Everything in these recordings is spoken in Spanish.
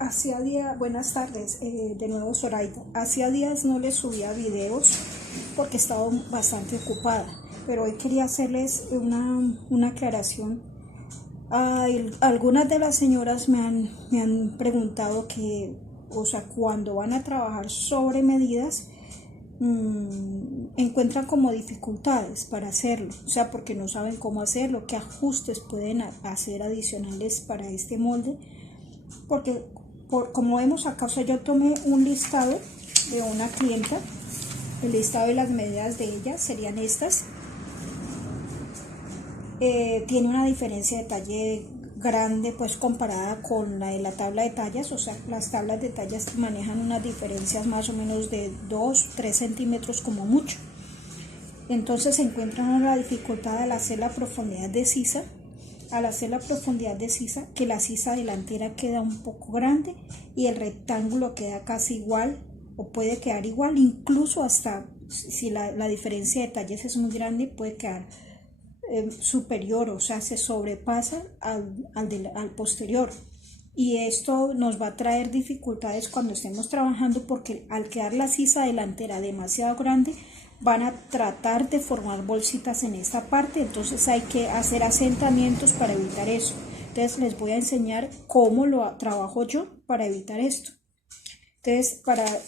Hacía días, buenas tardes, de nuevo Zoraida. Hacía días no les subía videos porque estaba bastante ocupada, pero hoy quería hacerles una aclaración. Algunas de las señoras me han preguntado que, o sea, cuando van a trabajar sobre medidas, encuentran como dificultades para hacerlo, o sea, porque no saben cómo hacerlo, qué ajustes pueden hacer adicionales para este molde, porque como vemos acá, o sea, yo tomé un listado de una clienta, el listado de las medidas de ella serían estas. Tiene una diferencia de talle grande pues comparada con la de la tabla de tallas, o sea, las tablas de tallas manejan unas diferencias más o menos de 2-3 centímetros como mucho. Entonces se encuentran la dificultad al hacer la profundidad de sisa. Al hacer la profundidad de sisa, que la sisa delantera queda un poco grande y el rectángulo queda casi igual o puede quedar igual, incluso hasta si la diferencia de tallas es muy grande puede quedar superior, o sea, se sobrepasa al posterior, y esto nos va a traer dificultades cuando estemos trabajando, porque al quedar la sisa delantera demasiado grande van a tratar de formar bolsitas en esta parte, entonces hay que hacer asentamientos para evitar eso. Entonces les voy a enseñar cómo lo trabajo yo para evitar esto. Entonces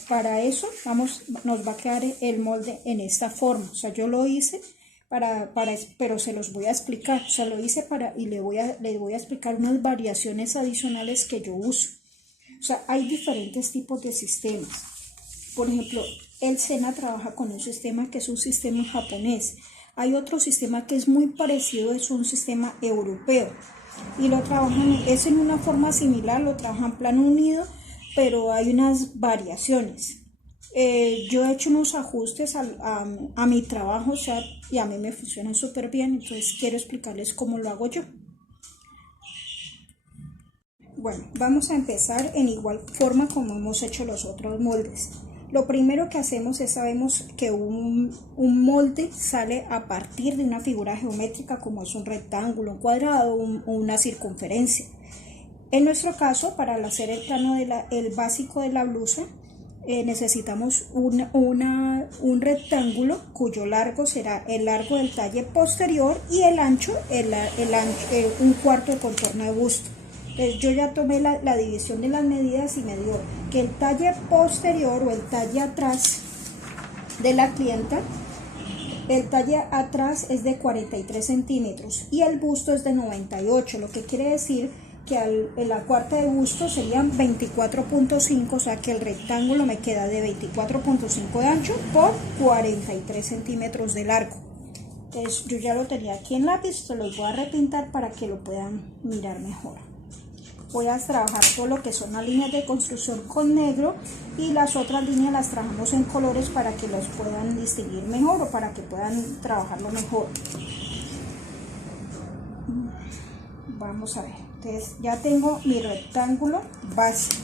para eso nos va a quedar el molde en esta forma, o sea, yo lo hice pero se los voy a explicar, o sea, lo hice y les voy a explicar unas variaciones adicionales que yo uso. O sea, hay diferentes tipos de sistemas. Por ejemplo, el Sena trabaja con un sistema que es un sistema japonés. Hay otro sistema que es muy parecido, es un sistema europeo. Y lo trabajan, es en una forma similar, lo trabajan plano unido, pero hay unas variaciones. Yo he hecho unos ajustes a mi trabajo, o sea, y a mí me funcionan súper bien, entonces quiero explicarles cómo lo hago yo. Bueno, vamos a empezar en igual forma como hemos hecho los otros moldes. Lo primero que hacemos es, sabemos que un molde sale a partir de una figura geométrica como es un rectángulo, un cuadrado o una circunferencia. En nuestro caso, para hacer el plano el básico de la blusa, necesitamos un rectángulo cuyo largo será el largo del talle posterior y el ancho, un cuarto de contorno de busto. Yo ya tomé la división de las medidas y me dio que el talle posterior o el talle atrás de la clienta, el talle atrás es de 43 centímetros y el busto es de 98, lo que quiere decir que en la cuarta de busto serían 24.5, o sea que el rectángulo me queda de 24.5 de ancho por 43 centímetros de largo. Entonces yo ya lo tenía aquí en lápiz, se los voy a repintar para que lo puedan mirar mejor. Voy a trabajar todo lo que son las líneas de construcción con negro y las otras líneas las trabajamos en colores para que los puedan distinguir mejor o para que puedan trabajarlo mejor. Vamos a ver. Entonces ya tengo mi rectángulo básico,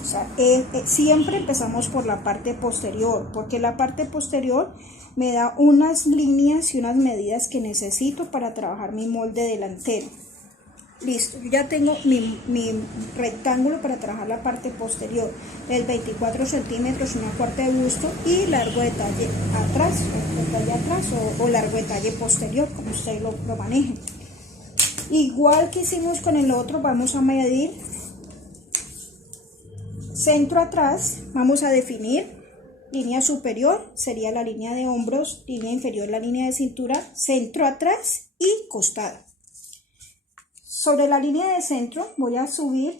o sea, siempre empezamos por la parte posterior, porque la parte posterior me da unas líneas y unas medidas que necesito para trabajar mi molde delantero. Listo, yo ya tengo mi rectángulo para trabajar la parte posterior, el 24 centímetros, una cuarta de busto y largo de talle atrás, o largo de talle posterior, como ustedes lo manejen. Igual que hicimos con el otro, vamos a medir centro atrás, vamos a definir línea superior, sería la línea de hombros, línea inferior, la línea de cintura, centro atrás y costado. Sobre la línea de centro voy a subir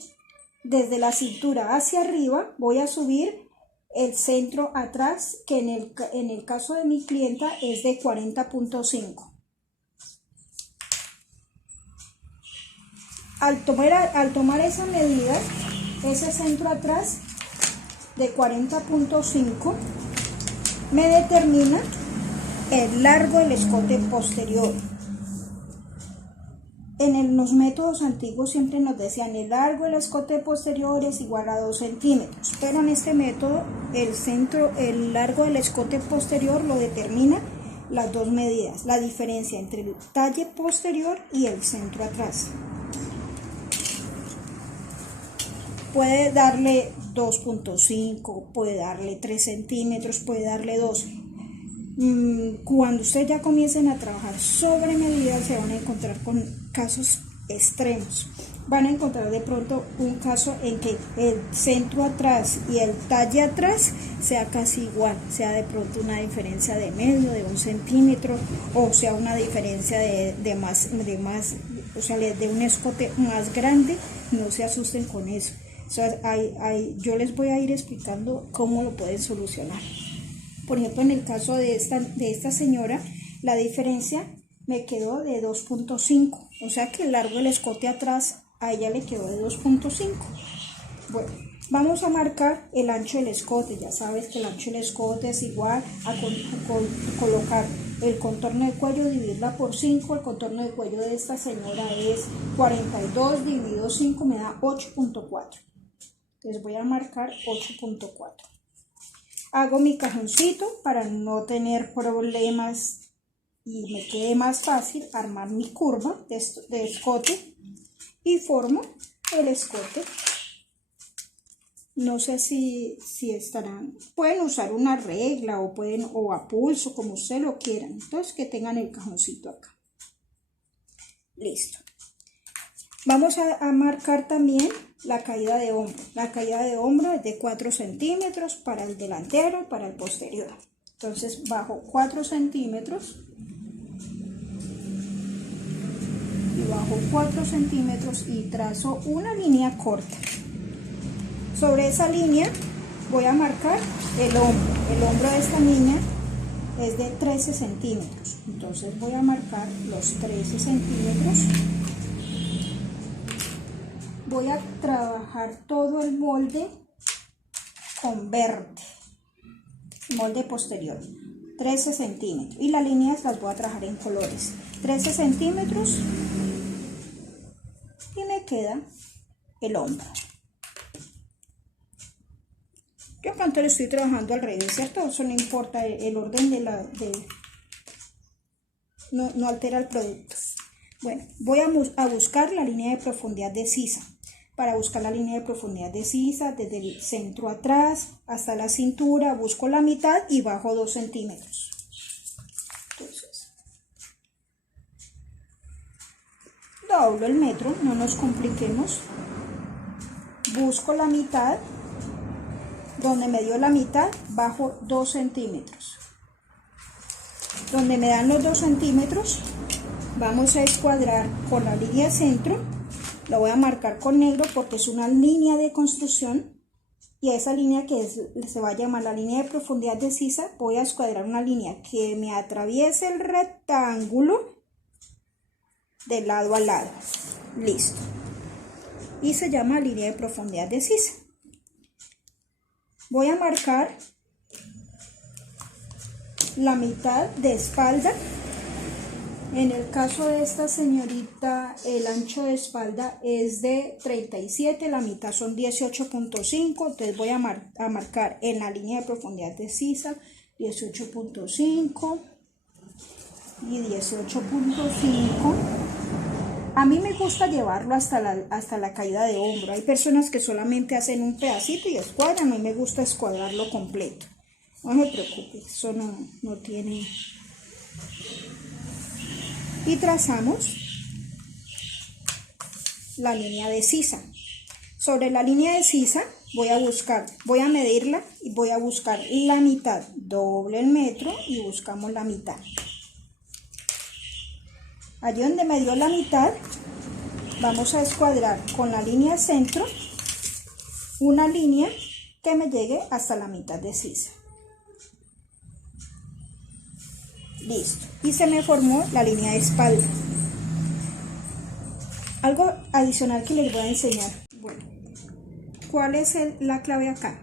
desde la cintura hacia arriba, voy a subir el centro atrás, que en el caso de mi clienta es de 40.5. Al tomar esa medida, ese centro atrás de 40.5 me determina el largo del escote posterior. En los métodos antiguos siempre nos decían el largo del escote posterior es igual a 2 centímetros, pero en este método el largo del escote posterior lo determina las dos medidas, la diferencia entre el talle posterior y el centro atrás. puede darle 2.5, puede darle 3 centímetros, puede darle 12. Cuando ustedes ya comiencen a trabajar sobre medida, se van a encontrar con casos extremos. Van a encontrar de pronto un caso en que el centro atrás y el talle atrás sea casi igual, sea de pronto una diferencia de medio, de 1 centímetro, o sea una diferencia de más, o sea, de un escote más grande. No se asusten con eso. O sea, yo les voy a ir explicando cómo lo pueden solucionar. Por ejemplo, en el caso de esta señora, la diferencia me quedó de 2.5, o sea que el largo del escote atrás a ella le quedó de 2.5. Bueno, vamos a marcar el ancho del escote. Ya sabes que el ancho del escote es igual a colocar el contorno de cuello, dividirla por 5. El contorno de cuello de esta señora es 42 dividido 5, me da 8.4. Entonces voy a marcar 8.4. Hago mi cajoncito para no tener problemas y me quede más fácil armar mi curva de escote, y formo el escote. No sé si estarán, pueden usar una regla o a pulso, como ustedes lo quieran. Entonces que tengan el cajoncito acá. Listo. Vamos a marcar también la caída de hombro. La caída de hombro es de 4 centímetros para el delantero, para el posterior. Entonces bajo 4 centímetros y bajo 4 centímetros y trazo una línea corta. Sobre esa línea voy a marcar el hombro. El hombro de esta niña es de 13 centímetros. Entonces voy a marcar los 13 centímetros. Voy a trabajar todo el molde con verde, molde posterior, 13 centímetros. Y las líneas las voy a trabajar en colores. 13 centímetros y me queda el hombro. Yo pronto lo estoy trabajando al revés, ¿cierto? Eso no importa, el orden no altera el producto. Bueno, voy a buscar la línea de profundidad de sisa. Para buscar la línea de profundidad de sisa, desde el centro atrás hasta la cintura, busco la mitad y bajo 2 centímetros. Entonces, doblo el metro, no nos compliquemos. Busco la mitad. Donde me dio la mitad, bajo 2 centímetros. Donde me dan los 2 centímetros, vamos a escuadrar con la línea centro. Lo voy a marcar con negro porque es una línea de construcción. Y esa línea se va a llamar la línea de profundidad de sisa, voy a escuadrar una línea que me atraviese el rectángulo de lado a lado. Listo. Y se llama línea de profundidad de sisa. Voy a marcar la mitad de espalda. En el caso de esta señorita, el ancho de espalda es de 37, la mitad son 18.5. Entonces voy a marcar en la línea de profundidad de sisa 18.5 y 18.5. A mí me gusta llevarlo hasta la caída de hombro. Hay personas que solamente hacen un pedacito y escuadran. A mí me gusta escuadrarlo completo. No se preocupe, eso no tiene. Y trazamos la línea de sisa. Sobre la línea de sisa voy a medirla y voy a buscar la mitad. Doble el metro y buscamos la mitad. Allí donde me dio la mitad, vamos a escuadrar con la línea centro una línea que me llegue hasta la mitad de sisa. Listo. Y se me formó la línea de espalda. Algo adicional que les voy a enseñar. Bueno, ¿cuál es la clave acá?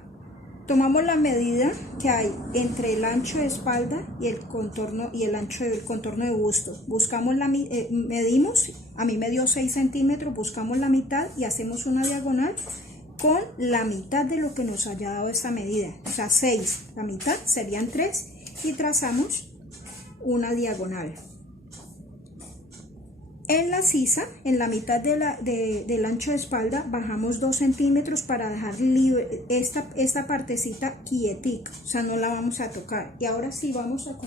Tomamos la medida que hay entre el ancho de espalda y el contorno y el ancho del contorno de busto. Buscamos medimos, a mí me dio 6 centímetros, buscamos la mitad y hacemos una diagonal con la mitad de lo que nos haya dado esta medida. O sea, 6, la mitad serían 3 y trazamos una diagonal. En la sisa, en la mitad del ancho de espalda, bajamos 2 centímetros para dejar libre esta partecita quietica, o sea, no la vamos a tocar. Y ahora sí vamos a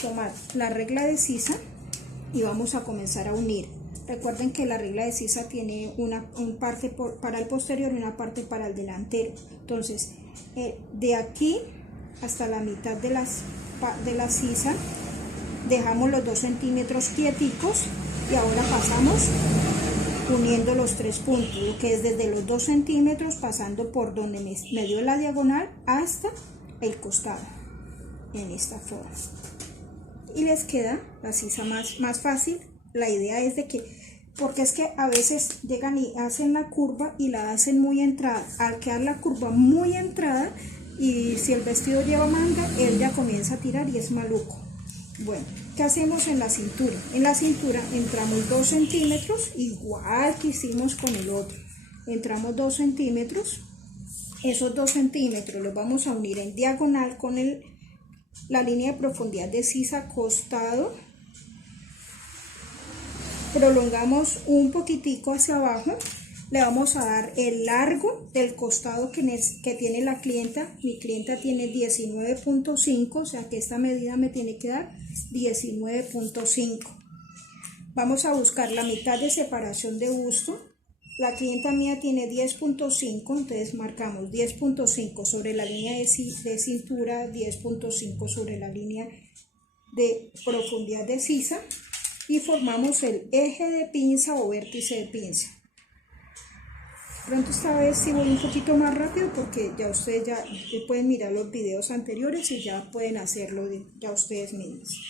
tomar la regla de sisa y vamos a comenzar a unir. Recuerden que la regla de sisa tiene una parte para el posterior y una parte para el delantero. Entonces, de aquí hasta la mitad de la sisa, dejamos los 2 centímetros quieticos y ahora pasamos uniendo los 3 puntos, que es desde los 2 centímetros pasando por donde me dio la diagonal hasta el costado, en esta forma. Y les queda la sisa más fácil. La idea es de que, porque es que a veces llegan y hacen la curva y la hacen muy entrada. Al quedar la curva muy entrada, y si el vestido lleva manga, él ya comienza a tirar y es maluco. Bueno, ¿qué hacemos en la cintura? En la cintura entramos 2 centímetros, igual que hicimos con el otro. Entramos 2 centímetros. Esos 2 centímetros los vamos a unir en diagonal con la línea de profundidad de sisa costado. Prolongamos un poquitico hacia abajo. Le vamos a dar el largo del costado que tiene la clienta. Mi clienta tiene 19.5, o sea que esta medida me tiene que dar 19.5. Vamos a buscar la mitad de separación de busto. La clienta mía tiene 10.5, entonces marcamos 10.5 sobre la línea de cintura, 10.5 sobre la línea de profundidad de sisa y formamos el eje de pinza o vértice de pinza. Pronto esta vez sí voy un poquito más rápido porque ya ustedes ya pueden mirar los videos anteriores y ya pueden hacerlo ya ustedes mismos.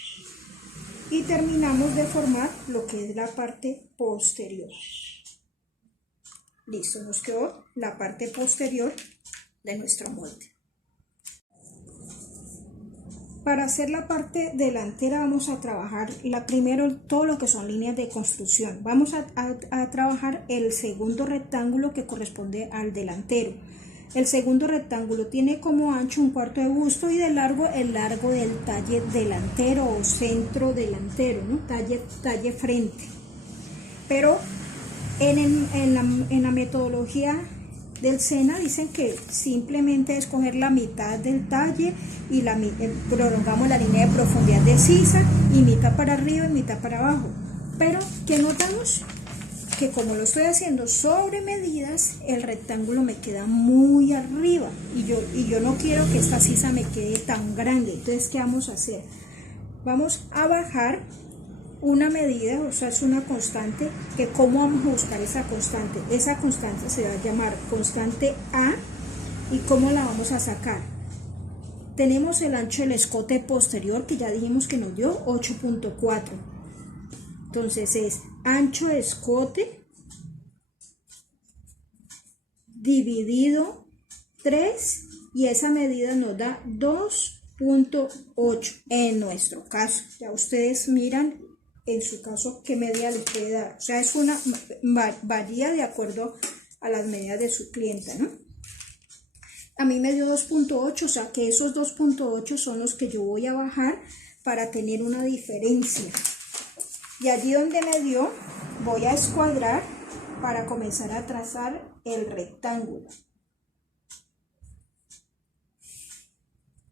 Y terminamos de formar lo que es la parte posterior. Listo, nos quedó la parte posterior de nuestro molde. Para hacer la parte delantera vamos a trabajar primero todo lo que son líneas de construcción. Vamos a trabajar el segundo rectángulo que corresponde al delantero. El segundo rectángulo tiene como ancho 1/4 de busto y de largo el largo del talle delantero o centro delantero, ¿no? Talle frente. Pero en la metodología del SENA dicen que simplemente es coger la mitad del talle y prolongamos la línea de profundidad de sisa y mitad para arriba y mitad para abajo. Pero ¿qué notamos? Que como lo estoy haciendo sobre medidas, el rectángulo me queda muy arriba y yo no quiero que esta sisa me quede tan grande. Entonces, ¿qué vamos a hacer? Vamos a bajar una medida, o sea, es una constante, que ¿cómo vamos a buscar esa constante? Esa constante se va a llamar constante A. ¿Y cómo la vamos a sacar? Tenemos el ancho del escote posterior, que ya dijimos que nos dio 8.4. Entonces es ancho de escote dividido 3, y esa medida nos da 2.8 en nuestro caso. Ya ustedes miran en su caso qué medida le puede dar. O sea, varía de acuerdo a las medidas de su clienta, ¿no? A mí me dio 2.8, o sea que esos 2.8 son los que yo voy a bajar para tener una diferencia. Y allí donde me dio, voy a escuadrar para comenzar a trazar el rectángulo.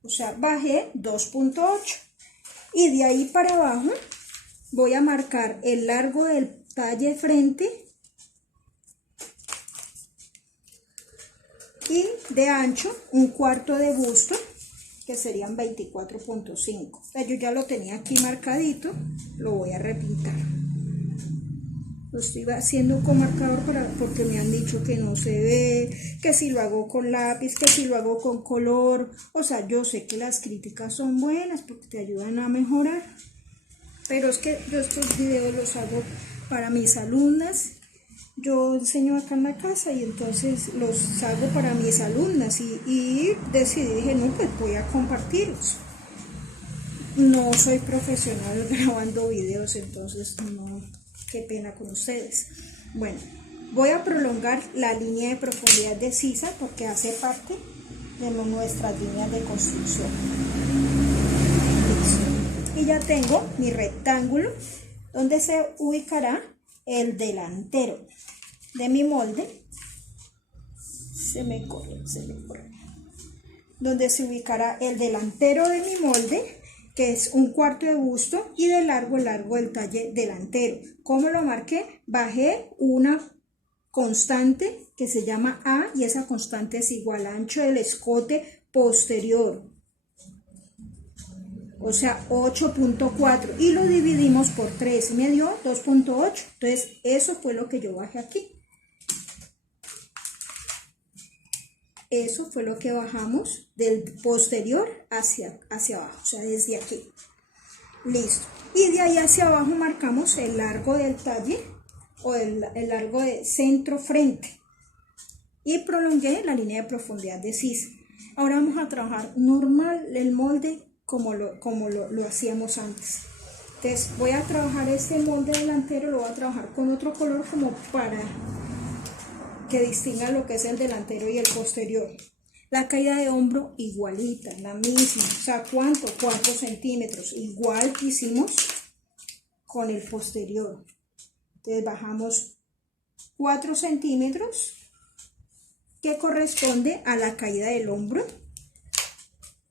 O sea, bajé 2.8 y de ahí para abajo voy a marcar el largo del talle frente y de ancho 1/4 de busto, que serían 24.5. O sea, yo ya lo tenía aquí marcadito, lo voy a repintar. Lo estoy haciendo con marcador porque me han dicho que no se ve, que si lo hago con lápiz, que si lo hago con color. O sea, yo sé que las críticas son buenas porque te ayudan a mejorar. Pero es que yo estos videos los hago para mis alumnas. Yo enseño acá en la casa y entonces los hago para mis alumnas y dije, no, pues voy a compartirlos. No soy profesional grabando videos, entonces no, qué pena con ustedes. Bueno, voy a prolongar la línea de profundidad de sisa porque hace parte de nuestras líneas de construcción. Y ya tengo mi rectángulo donde se ubicará el delantero de mi molde. Se me corre. Donde se ubicará el delantero de mi molde, que es 1/4 de busto, y de largo el largo del talle delantero. ¿Cómo lo marqué? Bajé una constante que se llama A, y esa constante es igual al ancho del escote posterior, o sea 8.4, y lo dividimos por 3 y me dio 2.8. Entonces eso fue lo que yo bajé aquí. Eso fue lo que bajamos del posterior hacia abajo, o sea, desde aquí. Listo. Y de ahí hacia abajo marcamos el largo del talle, o el largo de centro frente. Y prolongué la línea de profundidad de sisa. Ahora vamos a trabajar normal el molde como lo hacíamos antes. Entonces voy a trabajar este molde delantero, lo voy a trabajar con otro color como para que distinga lo que es el delantero y el posterior. La caída de hombro igualita, la misma, o sea, ¿cuánto? 4 centímetros, igual que hicimos con el posterior. Entonces bajamos 4 centímetros, que corresponde a la caída del hombro,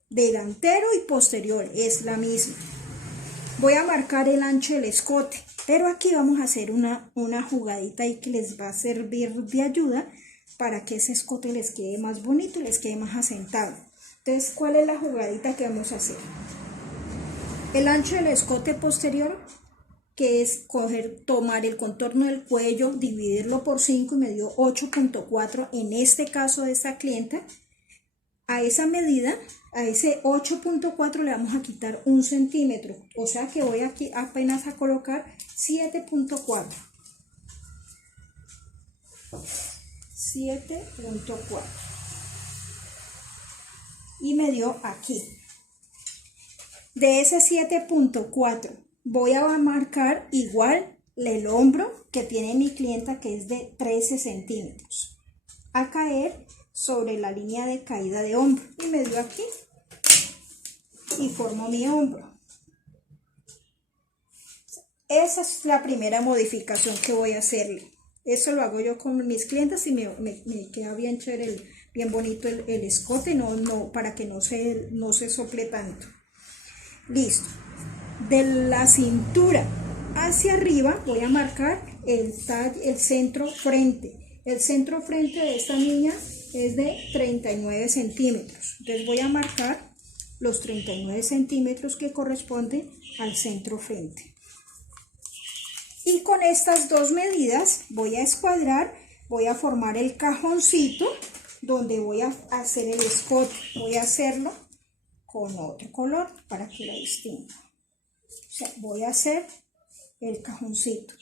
delantero y posterior, es la misma. Voy a marcar el ancho del escote, pero aquí vamos a hacer una jugadita ahí que les va a servir de ayuda para que ese escote les quede más bonito y les quede más asentado. Entonces, ¿cuál es la jugadita que vamos a hacer? El ancho del escote posterior, que es tomar el contorno del cuello, dividirlo por 5 y me dio 8.4 en este caso de esta clienta. A esa medida, a ese 8.4 le vamos a quitar 1 centímetro, o sea que voy aquí apenas a colocar 7.4. 7.4 y me dio aquí. De ese 7.4 voy a marcar igual el hombro que tiene mi clienta, que es de 13 centímetros, a caer sobre la línea de caída de hombro, y me dio aquí y formo mi hombro. Esa es la primera modificación que voy a hacerle. Eso lo hago yo con mis clientes y me queda bien chévere, bien bonito el escote, para que no se sople tanto. Listo. De la cintura hacia arriba voy a marcar el centro frente. El centro frente de esta niña es de 39 centímetros. Entonces voy a marcar los 39 centímetros que corresponden al centro frente. Y con estas dos medidas voy a escuadrar, voy a formar el cajoncito donde voy a hacer el escote. Voy a hacerlo con otro color para que lo distinga. O sea, voy a hacer el cajoncito.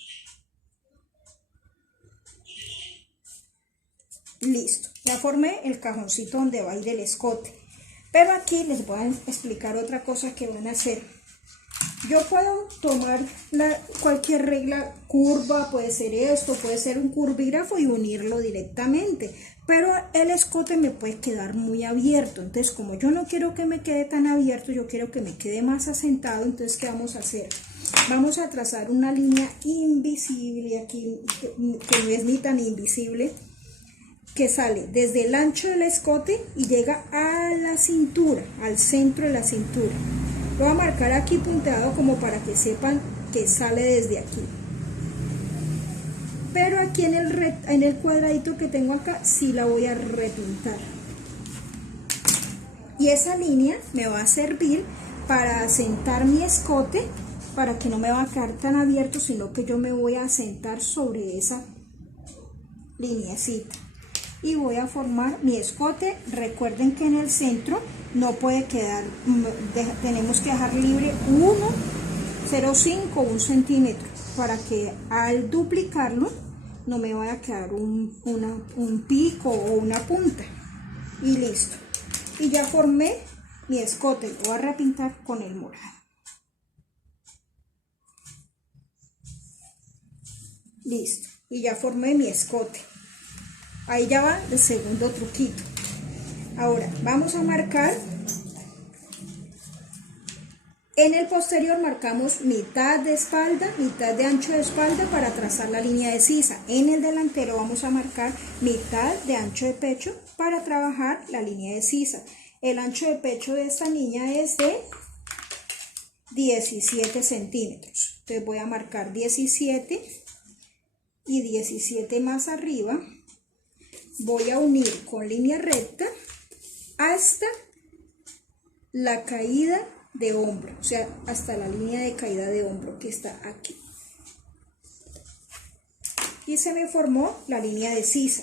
Listo, ya formé el cajoncito donde va a ir el escote. Pero aquí les voy a explicar otra cosa que van a hacer. Yo puedo tomar cualquier regla curva, puede ser esto, puede ser un curvígrafo y unirlo directamente. Pero el escote me puede quedar muy abierto. Entonces, como yo no quiero que me quede tan abierto, yo quiero que me quede más asentado. Entonces, ¿qué vamos a hacer? Vamos a trazar una línea invisible aquí, que no es ni tan invisible, que sale desde el ancho del escote y llega a la cintura, al centro de la cintura. Lo voy a marcar aquí punteado como para que sepan que sale desde aquí. Pero aquí en el cuadradito que tengo acá sí la voy a repintar. Y esa línea me va a servir para asentar mi escote, para que no me va a quedar tan abierto, sino que yo me voy a asentar sobre esa lineacita. Y voy a formar mi escote. Recuerden que en el centro no puede quedar, tenemos que dejar libre 1,05, 1 centímetro, para que al duplicarlo no me vaya a quedar un pico o una punta. Y listo. Y ya formé mi escote. Lo voy a repintar con el morado. Listo. Y ya formé mi escote. Ahí ya va el segundo truquito. Ahora vamos a marcar En el posterior marcamos mitad de espalda, mitad de ancho de espalda para trazar la línea de sisa. En el delantero vamos a marcar mitad de ancho de pecho para trabajar la línea de sisa. El ancho de pecho de esta niña es de 17 centímetros. Entonces voy a marcar 17 y 17 más arriba. Voy a unir con línea recta hasta la caída de hombro, o sea, hasta la línea de caída de hombro que está aquí. Y se me formó la línea de sisa.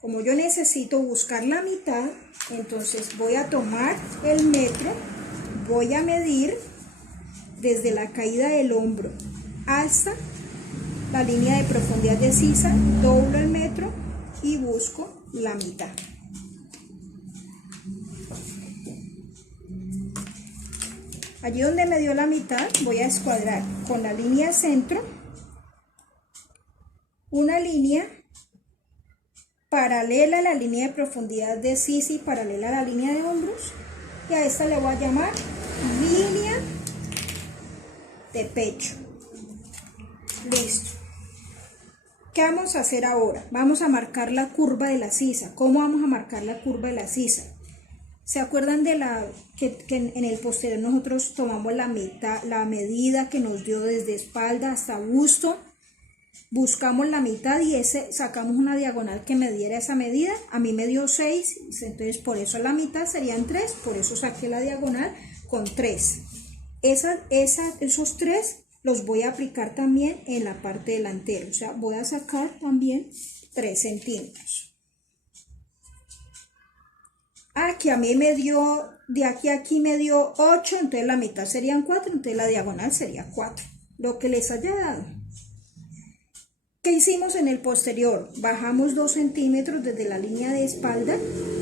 Como yo necesito buscar la mitad, entonces voy a tomar el metro, voy a medir desde la caída del hombro hasta la línea de profundidad de sisa, doblo el metro y busco la mitad. Allí donde me dio la mitad voy a escuadrar con la línea centro una línea paralela a la línea de profundidad de sisa y paralela a la línea de hombros, y a esta le voy a llamar línea de pecho. Listo. ¿Qué vamos a hacer ahora? Vamos a marcar la curva de la sisa. ¿Cómo vamos a marcar la curva de la sisa? ¿Se acuerdan de que en el posterior nosotros tomamos la medida que nos dio desde espalda hasta busto? Buscamos la mitad y sacamos una diagonal que me diera esa medida. A mí me dio 6, entonces por eso la mitad serían 3, por eso saqué la diagonal con 3. Esos 3 los voy a aplicar también en la parte delantera, o sea, voy a sacar también 3 centímetros. Aquí a mí me dio, de aquí a aquí me dio 8, entonces la mitad serían 4, entonces la diagonal sería 4, lo que les haya dado. ¿Qué hicimos en el posterior? Bajamos 2 centímetros desde la línea de espalda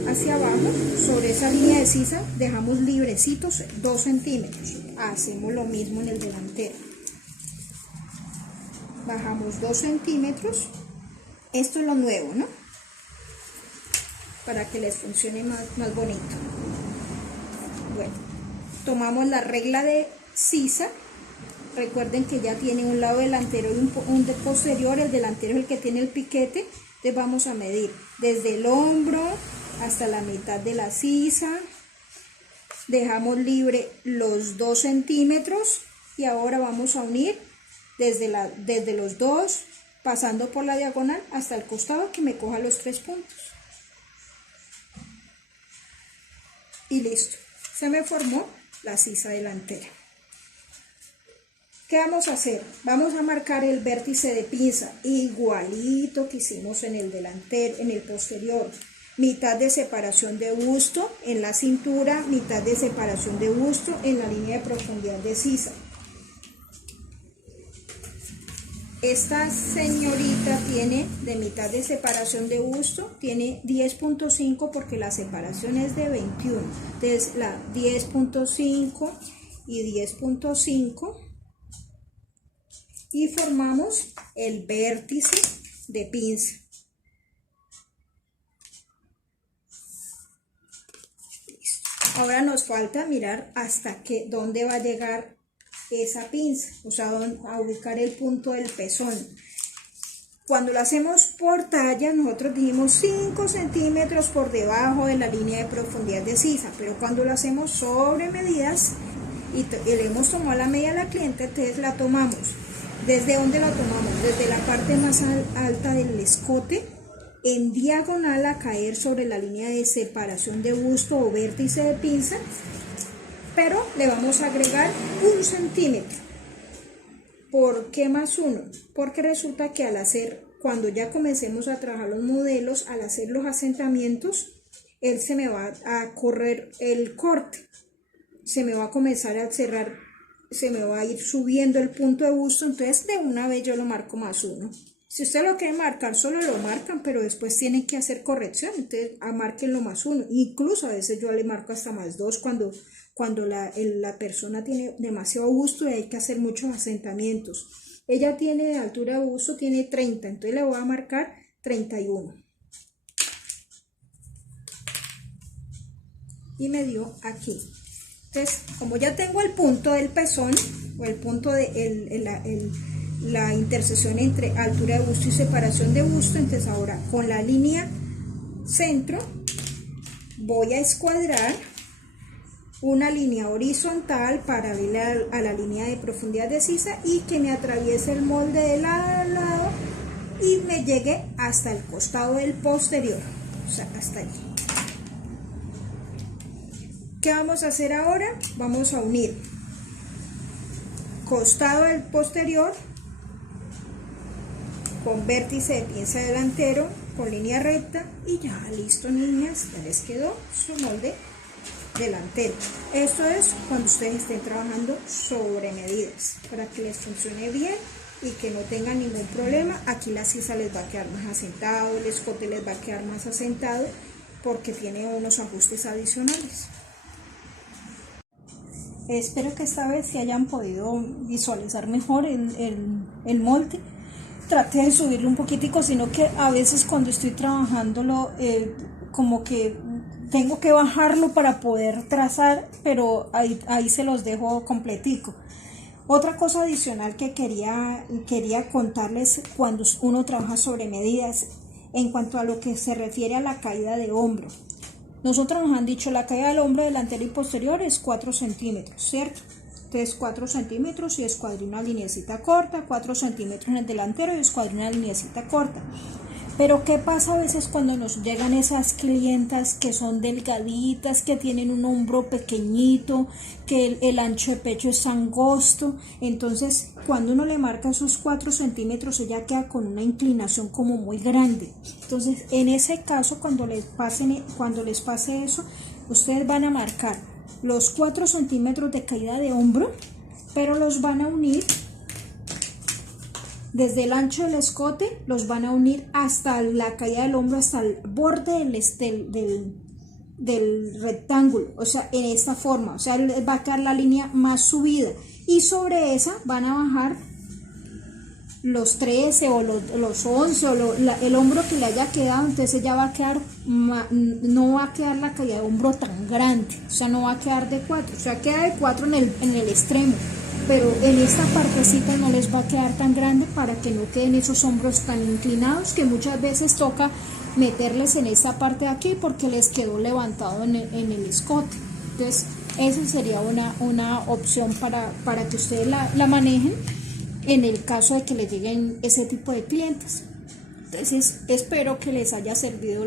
hacia abajo, sobre esa línea de sisa dejamos librecitos 2 centímetros. Hacemos lo mismo en el delantero. Bajamos 2 centímetros, esto es lo nuevo, ¿no? Para que les funcione más bonito. Bueno, tomamos la regla de sisa. Recuerden que ya tiene un lado delantero y un posterior. El delantero es el que tiene el piquete. Entonces vamos a medir desde el hombro hasta la mitad de la sisa. Dejamos libre los 2 centímetros y ahora vamos a unir desde los 2, pasando por la diagonal hasta el costado que me coja los 3 puntos. Y listo, se me formó la sisa delantera. ¿Qué vamos a hacer? Vamos a marcar el vértice de pinza igualito que hicimos en el delantero, en el posterior. Mitad de separación de busto en la cintura, mitad de separación de busto en la línea de profundidad de sisa. Esta señorita tiene de mitad de separación de busto, tiene 10.5 porque la separación es de 21. Entonces la 10.5 y 10.5 y formamos el vértice de pinza. Listo. Ahora nos falta mirar hasta dónde va a llegar esa pinza, o sea, a ubicar el punto del pezón. Cuando lo hacemos por talla, nosotros dijimos 5 centímetros por debajo de la línea de profundidad de sisa, pero cuando lo hacemos sobre medidas y le hemos tomado la medida a la cliente, entonces la tomamos. ¿Desde dónde la tomamos? Desde la parte más alta del escote, en diagonal a caer sobre la línea de separación de busto o vértice de pinza, pero le vamos a agregar 1 centímetro. ¿Por qué más 1? Porque resulta que cuando ya comencemos a trabajar los modelos, al hacer los asentamientos, él se me va a correr el corte, se me va a comenzar a cerrar, se me va a ir subiendo el punto de busto, entonces de una vez yo lo marco más 1. Si usted lo quiere marcar, solo lo marcan, pero después tienen que hacer corrección, entonces márquenlo más 1. Incluso a veces yo le marco hasta más 2 cuando la persona tiene demasiado busto y hay que hacer muchos asentamientos. Ella tiene de altura de busto, tiene 30, entonces le voy a marcar 31. Y me dio aquí Entonces, como ya tengo el punto del pezón, o el punto de la intersección entre altura de busto y separación de busto, entonces ahora con la línea centro voy a escuadrar una línea horizontal paralela a la línea de profundidad de sisa y que me atraviese el molde de lado a lado y me llegue hasta el costado del posterior, o sea, hasta allí. ¿Qué vamos a hacer ahora? Vamos a unir costado del posterior con vértice de pinza delantero con línea recta y ya listo, niñas, ya les quedó su molde delantero. Esto es cuando ustedes estén trabajando sobre medidas para que les funcione bien y que no tengan ningún problema. Aquí la sisa les va a quedar más asentado, el escote les va a quedar más asentado porque tiene unos ajustes adicionales. Espero que esta vez se hayan podido visualizar mejor el molde. Traté de subirlo un poquitico, sino que a veces cuando estoy trabajándolo como que tengo que bajarlo para poder trazar, pero ahí se los dejo completico. Otra cosa adicional que quería contarles cuando uno trabaja sobre medidas en cuanto a lo que se refiere a la caída de hombro. Nosotros nos han dicho la caída del hombro delantero y posterior es 4 centímetros, ¿cierto? Entonces 4 centímetros y escuadré una lineecita corta, 4 centímetros en el delantero y escuadré una lineecita corta. Pero ¿qué pasa a veces cuando nos llegan esas clientas que son delgaditas, que tienen un hombro pequeñito, que el ancho de pecho es angosto? Entonces cuando uno le marca esos 4 centímetros ella queda con una inclinación como muy grande. Entonces en ese caso cuando les pase eso, ustedes van a marcar los 4 centímetros de caída de hombro, pero los van a unir desde el ancho del escote, los van a unir hasta la caída del hombro, hasta el borde del rectángulo, o sea, en esta forma, o sea, les va a quedar la línea más subida y sobre esa van a bajar los 13 o los 11 o el hombro que le haya quedado. Entonces ya va a quedar, no va a quedar la caída de hombro tan grande, o sea, no va a quedar de 4, o sea, queda de 4 en el extremo, pero en esta partecita no les va a quedar tan grande para que no queden esos hombros tan inclinados que muchas veces toca meterles en esta parte de aquí porque les quedó levantado en el escote. Entonces esa sería una opción para que ustedes la manejen en el caso de que les lleguen ese tipo de clientes. Entonces espero que les haya servido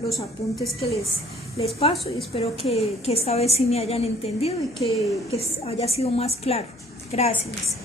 los apuntes que les paso y espero que esta vez sí me hayan entendido y que haya sido más claro. Gracias.